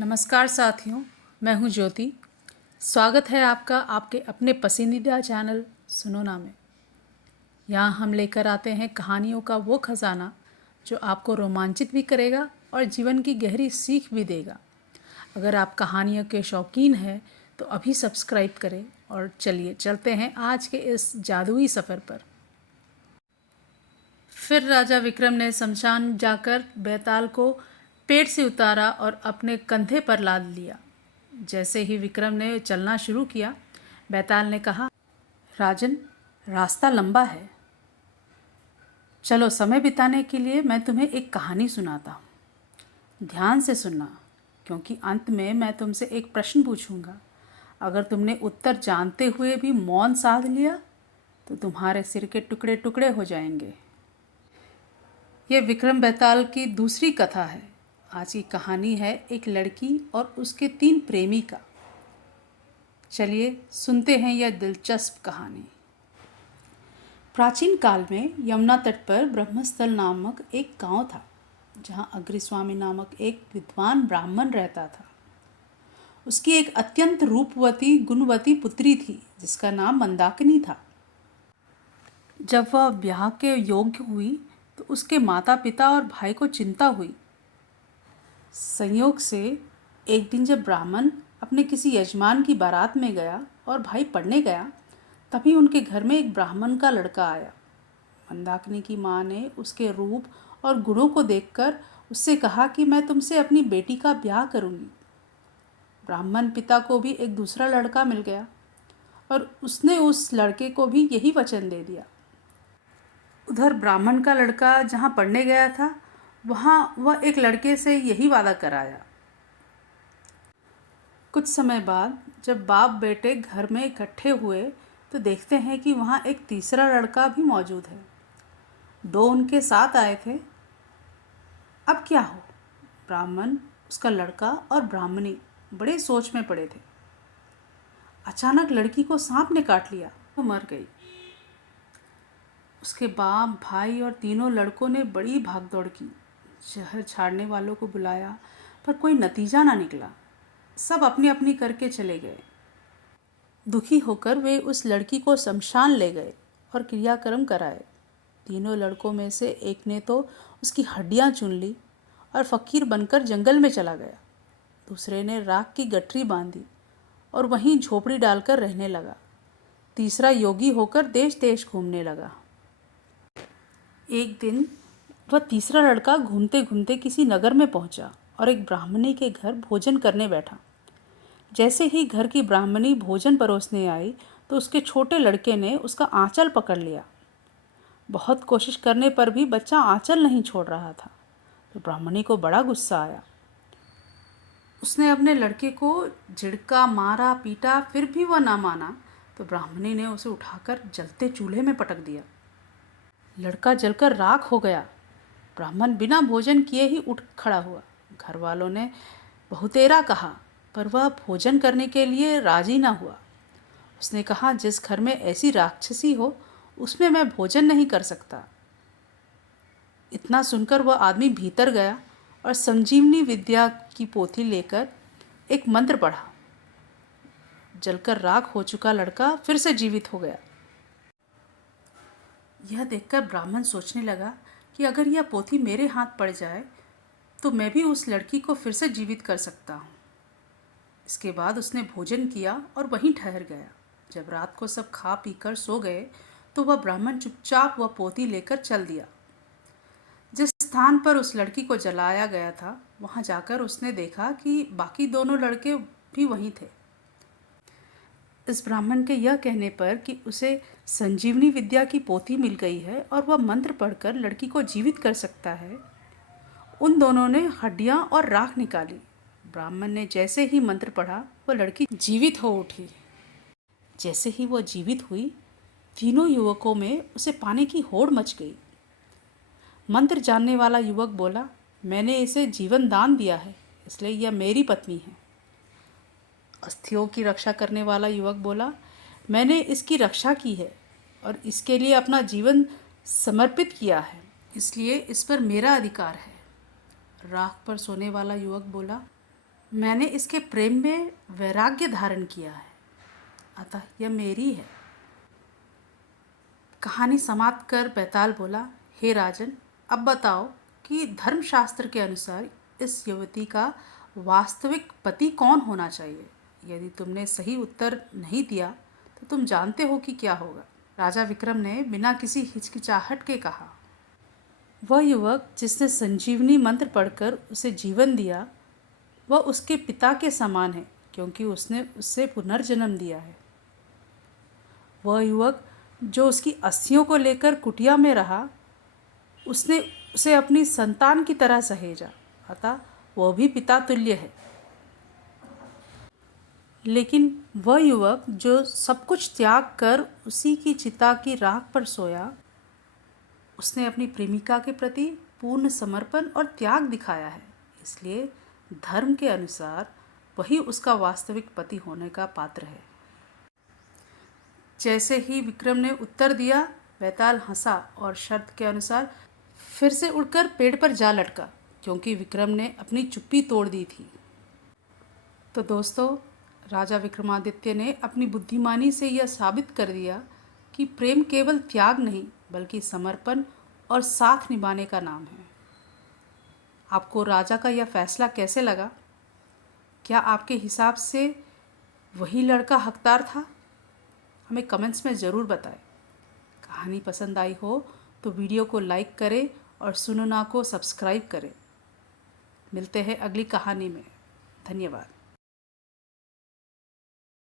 नमस्कार साथियों, मैं हूं ज्योति। स्वागत है आपका आपके अपने पसंदीदा चैनल सुनोना में। यहाँ हम लेकर आते हैं कहानियों का वो खजाना जो आपको रोमांचित भी करेगा और जीवन की गहरी सीख भी देगा। अगर आप कहानियों के शौकीन हैं तो अभी सब्सक्राइब करें और चलिए चलते हैं आज के इस जादुई सफ़र पर। फिर राजा विक्रम ने शमशान जाकर बैताल को पेड़ से उतारा और अपने कंधे पर लाद लिया। जैसे ही विक्रम ने चलना शुरू किया, बैताल ने कहा, राजन, रास्ता लंबा है। चलो, समय बिताने के लिए मैं तुम्हें एक कहानी सुनाता हूँ। ध्यान से सुनना, क्योंकि अंत में मैं तुमसे एक प्रश्न पूछूंगा। अगर तुमने उत्तर जानते हुए भी मौन साध लिया तो तुम्हारे सिर के टुकड़े टुकड़े हो जाएंगे। यह विक्रम बैताल की दूसरी कथा है। आज की कहानी है एक लड़की और उसके 3 प्रेमी का। चलिए सुनते हैं यह दिलचस्प कहानी। प्राचीन काल में यमुना तट पर ब्रह्मस्थल नामक एक गांव था, जहां अग्रस्वामी नामक एक विद्वान ब्राह्मण रहता था। उसकी एक अत्यंत रूपवती गुणवती पुत्री थी, जिसका नाम मंदाकिनी था। जब वह ब्याह के योग्य हुई तो उसके माता पिता और भाई को चिंता हुई। संयोग से एक दिन जब ब्राह्मण अपने किसी यजमान की बारात में गया और भाई पढ़ने गया, तभी उनके घर में एक ब्राह्मण का लड़का आया। मंदाकिनी की माँ ने उसके रूप और गुणों को देखकर उससे कहा कि मैं तुमसे अपनी बेटी का ब्याह करूँगी। ब्राह्मण पिता को भी एक दूसरा लड़का मिल गया और उसने उस लड़के को भी यही वचन दे दिया। उधर ब्राह्मण का लड़का जहाँ पढ़ने गया था, वहाँ वह एक लड़के से यही वादा कराया। कुछ समय बाद जब बाप बेटे घर में इकट्ठे हुए तो देखते हैं कि वहाँ एक तीसरा लड़का भी मौजूद है। 2 उनके साथ आए थे। अब क्या हो? ब्राह्मण, उसका लड़का और ब्राह्मणी बड़े सोच में पड़े थे। अचानक लड़की को सांप ने काट लिया, वो मर गई। उसके बाप, भाई और तीनों लड़कों ने बड़ी भागदौड़ की। जहर छाड़ने वालों को बुलाया, पर कोई नतीजा ना निकला। सब अपनी अपनी करके चले गए। दुखी होकर वे उस लड़की को शमशान ले गए और क्रियाक्रम कराए। तीनों लड़कों में से एक ने तो उसकी हड्डियां चुन ली और फकीर बनकर जंगल में चला गया। दूसरे ने राख की गठरी बांधी और वहीं झोपड़ी डालकर रहने लगा। तीसरा योगी होकर देश देश घूमने लगा। एक दिन वह तीसरा लड़का घूमते घूमते किसी नगर में पहुंचा और एक ब्राह्मणी के घर भोजन करने बैठा। जैसे ही घर की ब्राह्मणी भोजन परोसने आई तो उसके छोटे लड़के ने उसका आंचल पकड़ लिया। बहुत कोशिश करने पर भी बच्चा आंचल नहीं छोड़ रहा था, तो ब्राह्मणी को बड़ा गुस्सा आया। उसने अपने लड़के को झिड़का, मारा, पीटा, फिर भी वह ना माना तो ब्राह्मणी ने उसे उठाकर जलते चूल्हे में पटक दिया। लड़का जलकर राख हो गया। ब्राह्मण बिना भोजन किए ही उठ खड़ा हुआ। घर वालों ने बहुतेरा कहा, पर वह भोजन करने के लिए राजी ना हुआ। उसने कहा, जिस घर में ऐसी राक्षसी हो उसमें मैं भोजन नहीं कर सकता। इतना सुनकर वह आदमी भीतर गया और संजीवनी विद्या की पोथी लेकर एक मंत्र पढ़ा। जलकर राख हो चुका लड़का फिर से जीवित हो गया। यह देखकर ब्राह्मण सोचने लगा कि अगर यह पोथी मेरे हाथ पड़ जाए तो मैं भी उस लड़की को फिर से जीवित कर सकता हूँ। इसके बाद उसने भोजन किया और वहीं ठहर गया। जब रात को सब खा पीकर सो गए तो वह ब्राह्मण चुपचाप वह पोथी लेकर चल दिया। जिस स्थान पर उस लड़की को जलाया गया था, वहाँ जाकर उसने देखा कि बाकी दोनों लड़के भी वहीं थे। इस ब्राह्मण के यह कहने पर कि उसे संजीवनी विद्या की पोथी मिल गई है और वह मंत्र पढ़कर लड़की को जीवित कर सकता है, उन दोनों ने हड्डियां और राख निकाली। ब्राह्मण ने जैसे ही मंत्र पढ़ा, वह लड़की जीवित हो उठी। जैसे ही वह जीवित हुई, तीनों युवकों में उसे पाने की होड़ मच गई। मंत्र जानने वाला युवक बोला, मैंने इसे जीवन दान दिया है, इसलिए यह मेरी पत्नी है। अस्थियों की रक्षा करने वाला युवक बोला, मैंने इसकी रक्षा की है और इसके लिए अपना जीवन समर्पित किया है, इसलिए इस पर मेरा अधिकार है। राख पर सोने वाला युवक बोला, मैंने इसके प्रेम में वैराग्य धारण किया है, अतः यह मेरी है। कहानी समाप्त कर बैताल बोला, हे राजन, अब बताओ कि धर्मशास्त्र के अनुसार इस युवती का वास्तविक पति कौन होना चाहिए। यदि तुमने सही उत्तर नहीं दिया तो तुम जानते हो कि क्या होगा। राजा विक्रम ने बिना किसी हिचकिचाहट के कहा, वह युवक जिसने संजीवनी मंत्र पढ़कर उसे जीवन दिया, वह उसके पिता के समान है, क्योंकि उसने उससे पुनर्जन्म दिया है। वह युवक जो उसकी अस्थियों को लेकर कुटिया में रहा, उसने उसे अपनी संतान की तरह सहेजा, अतः वह भी पिता तुल्य है। लेकिन वह युवक जो सब कुछ त्याग कर उसी की चिता की राख पर सोया, उसने अपनी प्रेमिका के प्रति पूर्ण समर्पण और त्याग दिखाया है। इसलिए धर्म के अनुसार वही उसका वास्तविक पति होने का पात्र है। जैसे ही विक्रम ने उत्तर दिया, बैताल हंसा और शर्त के अनुसार फिर से उड़कर पेड़ पर जा लटका, क्योंकि विक्रम ने अपनी चुप्पी तोड़ दी थी। तो दोस्तों, राजा विक्रमादित्य ने अपनी बुद्धिमानी से यह साबित कर दिया कि प्रेम केवल त्याग नहीं बल्कि समर्पण और साथ निभाने का नाम है। आपको राजा का यह फैसला कैसे लगा? क्या आपके हिसाब से वही लड़का हकदार था? हमें कमेंट्स में ज़रूर बताएं। कहानी पसंद आई हो तो वीडियो को लाइक करें और सुनना को सब्सक्राइब करें। मिलते हैं अगली कहानी में। धन्यवाद।